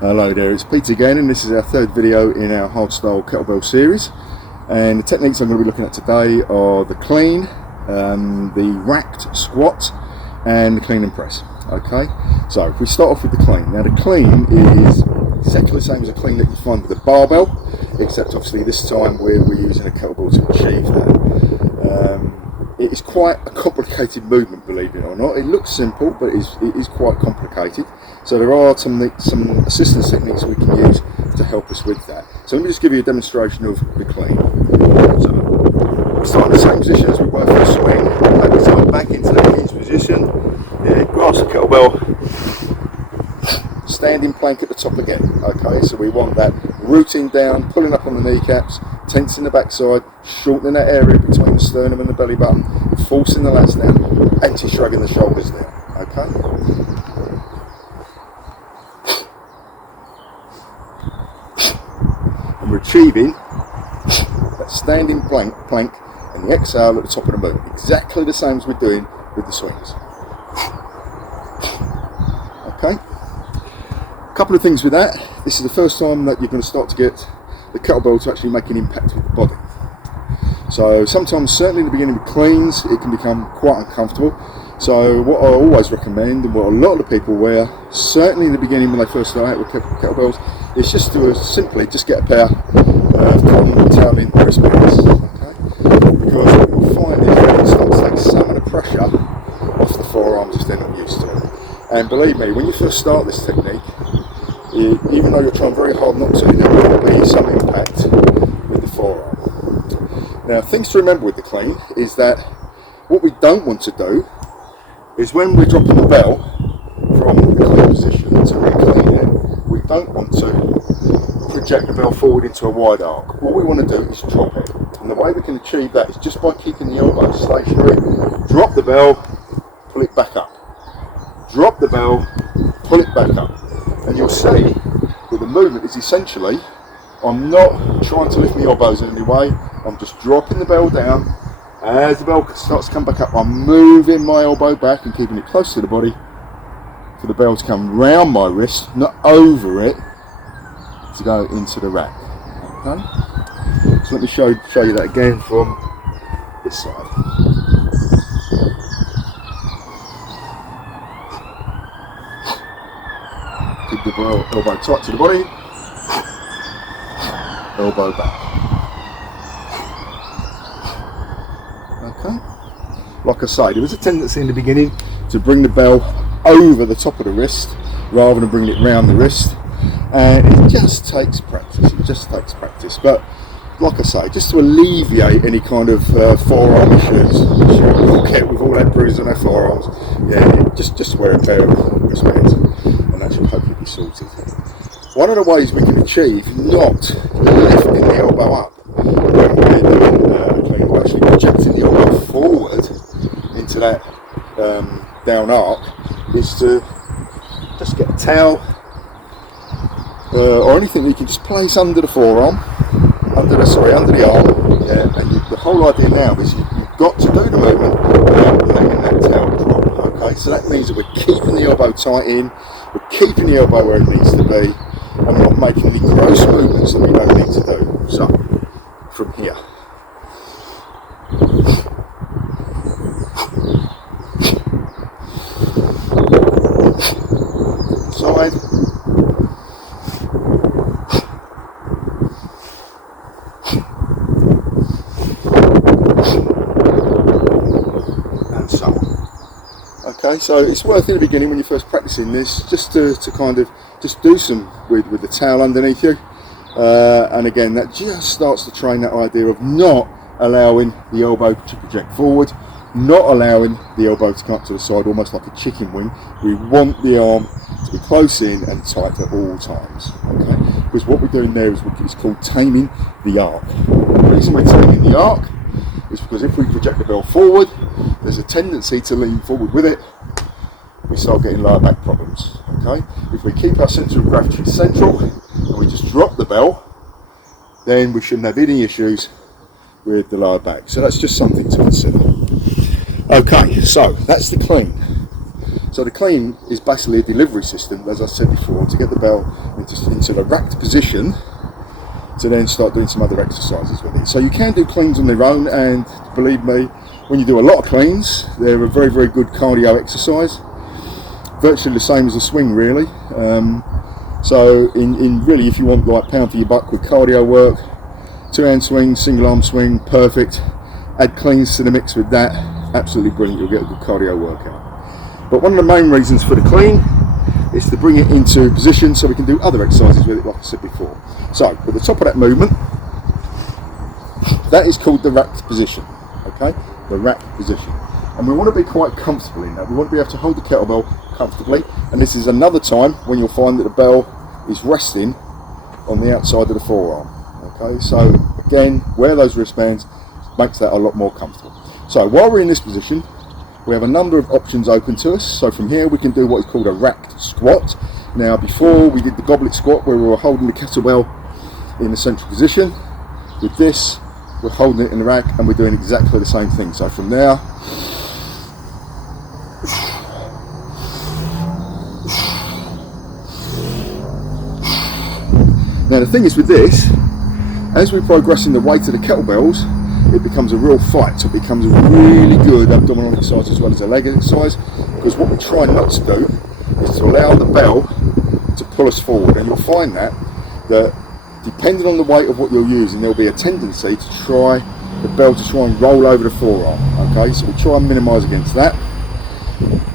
Hello there, it's Pete again, and this is our third video in our hardstyle kettlebell series. And the techniques I'm going to be looking at today are the clean, the racked squat, and the clean and press. Okay, so if we start off with the clean. Now the clean is exactly the same as a clean that you find with a barbell, except obviously this time we're using a kettlebell to achieve that. It is quite a complicated movement, believe it or not. It looks simple, but it is quite complicated. So there are some assistance techniques we can use to help us with that. So let me just give you a demonstration of the clean. So start in the same position as we were for the swing. Take the side back into that hinge position. Yeah, grasp the kettlebell. Standing plank at the top again. Okay, so we want that rooting down, pulling up on the kneecaps, tensing the backside, shortening that area between the sternum and the belly button, forcing the lats down, anti-shrugging the shoulders down. Okay. And we're achieving that standing plank and the exhale at the top of the movement. Exactly the same as we're doing with the swings. Okay. A couple of things with that. This is the first time that you're going to start to get the kettlebell to actually make an impact with the body. So sometimes, certainly in the beginning with cleans, it can become quite uncomfortable. So what I always recommend, and what a lot of the people wear, certainly in the beginning when they first start out with kettlebells, is just to simply just get a pair of cotton toweling wristbands. Okay? Because what you'll find is that it starts to take some of the pressure off the forearms if they're not used to it. And believe me, when you first start this technique, even though you're trying very hard not to, there will be some impact with the forearm. Now, things to remember with the clean is that what we don't want to do is when we're dropping the bell from the clean position to re-clean it, we don't want to project the bell forward into a wide arc. What we want to do is drop it. And the way we can achieve that is just by keeping the elbow stationary. Drop the bell, pull it back up. Drop the bell, pull it back up. And you'll see that the movement is essentially, I'm not trying to lift my elbows in any way, I'm just dropping the bell down. As the bell starts to come back up, I'm moving my elbow back and keeping it close to the body for the bell to come round my wrist, not over it, to go into the rack. Okay? So let me show you that again from this side. Keep the elbow tight to the body, elbow back. Okay. Like I say, there was a tendency in the beginning to bring the bell over the top of the wrist rather than bringing it round the wrist, and it just takes practice. It just takes practice. But like I say, just to alleviate any kind of forearm issues we'll get with all that bruising on our forearms, yeah, just wear a pair of wristbands. That should hopefully be sorted. One of the ways we can achieve not lifting the elbow up when we're doing clean, we're actually projecting the elbow forward into that down arc, is to just get a towel or anything that you can just place under the forearm, under the arm. Yeah, and the whole idea now is you've got to do the movement without letting that towel drop. Okay, so that means that we're keeping the elbow tight in. We're keeping the elbow where it needs to be, and we're not making any gross movements that we don't need to do. So, from here. Side. And so on. Okay, so it's worth in the beginning when you're first practicing this, just to kind of just do some with the towel underneath you, and again that just starts to train that idea of not allowing the elbow to project forward, not allowing the elbow to come up to the side almost like a chicken wing. We want the arm to be close in and tight at all times. Okay, because what we're doing there is it's called taming the arc. The reason we're taming the arc is because if we project the bell forward, there's a tendency to lean forward with it. We start getting lower back problems. Okay, if we keep our centre of gravity central and we just drop the bell, then we shouldn't have any issues with the lower back. So that's just something to consider. Okay, so that's the clean. So the clean is basically a delivery system, as I said before, to get the bell into into the racked position to then start doing some other exercises with it. So you can do cleans on their own, and believe me, when you do a lot of cleans, they're a very, very good cardio exercise. Virtually the same as a swing, really. So in really, if you want like pound for your buck with cardio work, 2-hand swing, single arm swing, perfect. Add cleans to the mix with that, absolutely brilliant. You'll get a good cardio workout. But one of the main reasons for the clean is to bring it into position so we can do other exercises with it, like I said before. So at the top of that movement, that is called the racked position. Okay, the racked position, and we want to be quite comfortable in that. We want to be able to hold the kettlebell comfortably, and this is another time when you'll find that the bell is resting on the outside of the forearm. Okay, so again, wear those wristbands, makes that a lot more comfortable. So while we're in this position, we have a number of options open to us. So from here we can do what is called a racked squat. Now before we did the goblet squat where we were holding the kettlebell in the central position. With this, we're holding it in the rack and we're doing exactly the same thing. So from there, now the thing is with this, as we progress in the weight of the kettlebells, it becomes a real fight. So it becomes a really good abdominal exercise as well as a leg exercise, because what we try not to do is to allow the bell to pull us forward, and you'll find that depending on the weight of what you're using, there'll be a tendency to try the bell to try and roll over the forearm. Okay, so we try and minimise against that.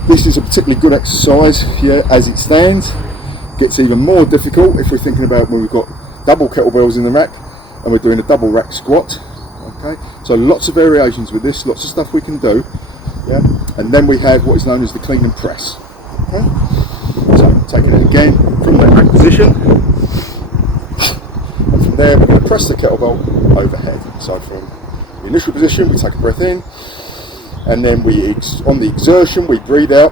This is a particularly good exercise here as it stands. It gets even more difficult if we're thinking about when we've got double kettlebells in the rack and we're doing a double rack squat. Okay, so lots of variations with this, lots of stuff we can do. Yeah, and then we have what is known as the clean and press. Okay, so taking it again from that rack position, and from there we're going to press the kettlebell overhead. So from the initial position, we take a breath in, and then on the exertion, we breathe out,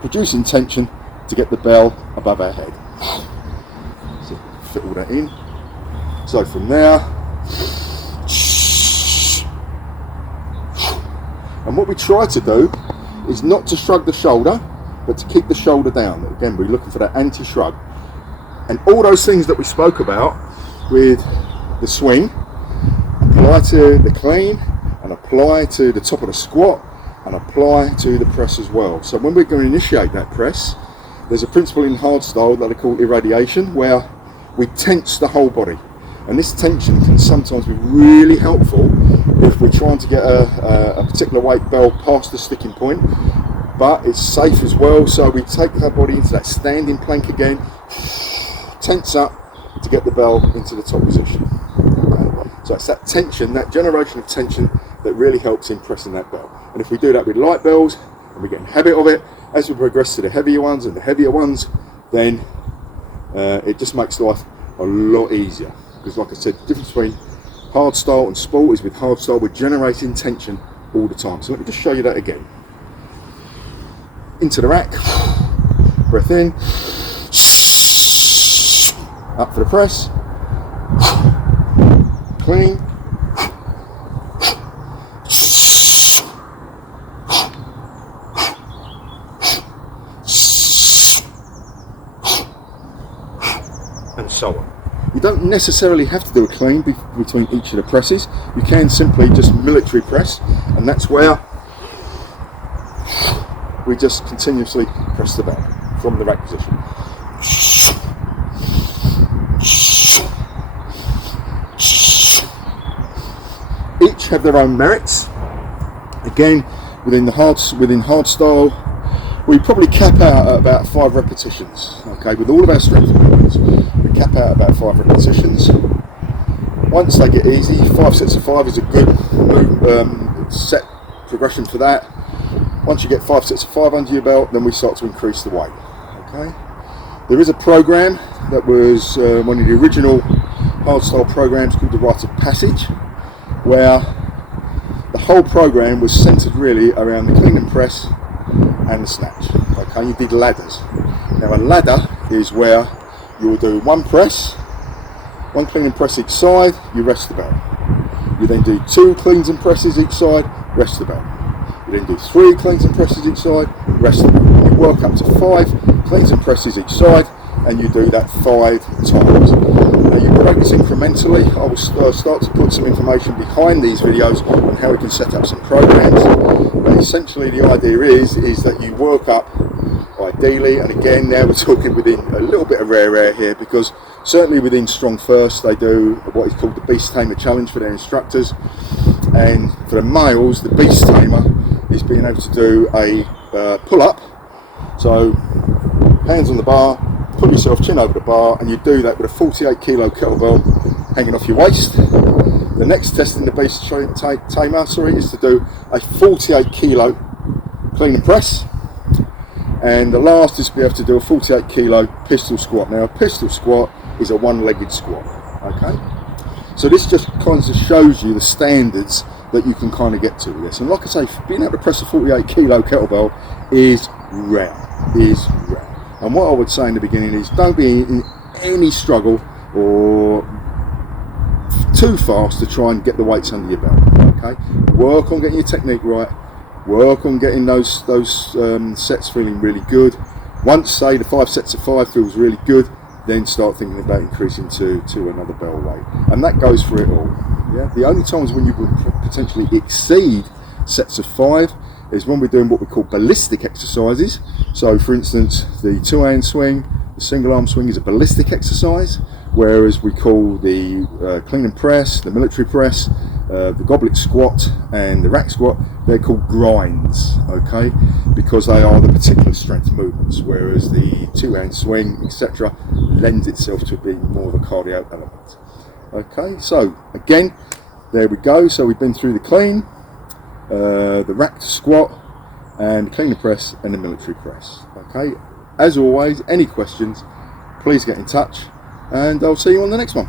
producing tension to get the bell above our head. So fit all that in. So from there, and what we try to do is not to shrug the shoulder, but to keep the shoulder down. Again, we're looking for that anti-shrug. And all those things that we spoke about with the swing, apply to the clean, and apply to the top of the squat, and apply to the press as well. So when we're going to initiate that press, there's a principle in hardstyle that I call irradiation, where we tense the whole body. And this tension can sometimes be really helpful if we're trying to get a particular weight bell past the sticking point, but it's safe as well. So we take our body into that standing plank again, tense up to get the bell into the top position. Okay. So it's that tension, that generation of tension, that really helps in pressing that bell. And if we do that with light bells and we get in habit of it, as we progress to the heavier ones and the heavier ones, then it just makes life a lot easier. Because like I said, the difference between hardstyle and sport is with hardstyle we're generating tension all the time. So let me just show you that again. Into the rack, breath in, up for the press, clean, and so on. You don't necessarily have to do a clean between each of the presses. You can simply just military press, and that's where we just continuously press the bell from the rack position. Each have their own merits. Again, within hardstyle, we probably cap out at about 5 repetitions. Okay, with all of our strength movements, we cap out about 5 repetitions. Once they get easy, 5 sets of 5 is a good set progression for that. Once you get 5 sets of 5 under your belt, then we start to increase the weight. Okay, there is a program that was one of the original hardstyle programs called the Rite of Passage, where the whole program was centered really around the clean and press and the snatch. Okay, you did ladders. Now a ladder is where you will do one press, one clean and press each side, you rest the bell. You then do 2 cleans and presses each side, rest the bell. You then do 3 cleans and presses each side, rest the bell. You work up to 5 cleans and presses each side, and you do that 5 times. Now you break this incrementally. I will start to put some information behind these videos on how we can set up some programs. But essentially the idea is that you work up ideally, and again now we're talking within a little bit of rare air here, because certainly within Strong First they do what is called the Beast Tamer Challenge for their instructors, and for the males the Beast Tamer is being able to do a pull-up. So hands on the bar, pull yourself chin over the bar, and you do that with a 48 kilo kettlebell hanging off your waist. The next test in the Beast Tamer is to do a 48 kilo clean and press, and the last is to be able to do a 48 kilo pistol squat. Now a pistol squat is a one-legged squat, okay? So this just kind of shows you the standards that you can kind of get to with this. And like I say, being able to press a 48 kilo kettlebell is rare, And what I would say in the beginning is don't be in any struggle or too fast to try and get the weights under your belt, okay? Work on getting your technique right, work on getting those sets feeling really good. Once, say, the 5 sets of 5 feels really good, then start thinking about increasing to another bell weight, and that goes for it all. Yeah, the only times when you would potentially exceed sets of 5 is when we're doing what we call ballistic exercises. So for instance, the 2-hand swing, the single arm swing is a ballistic exercise, whereas we call the clean and press, the military press, the goblet squat and the rack squat, they're called grinds, okay, because they are the particular strength movements, whereas the 2-hand swing, etc., lends itself to being more of a cardio element. Okay, so again, there we go. So we've been through the clean, the rack squat, and the clean and press, and the military press. Okay, as always, any questions, please get in touch, and I'll see you on the next one.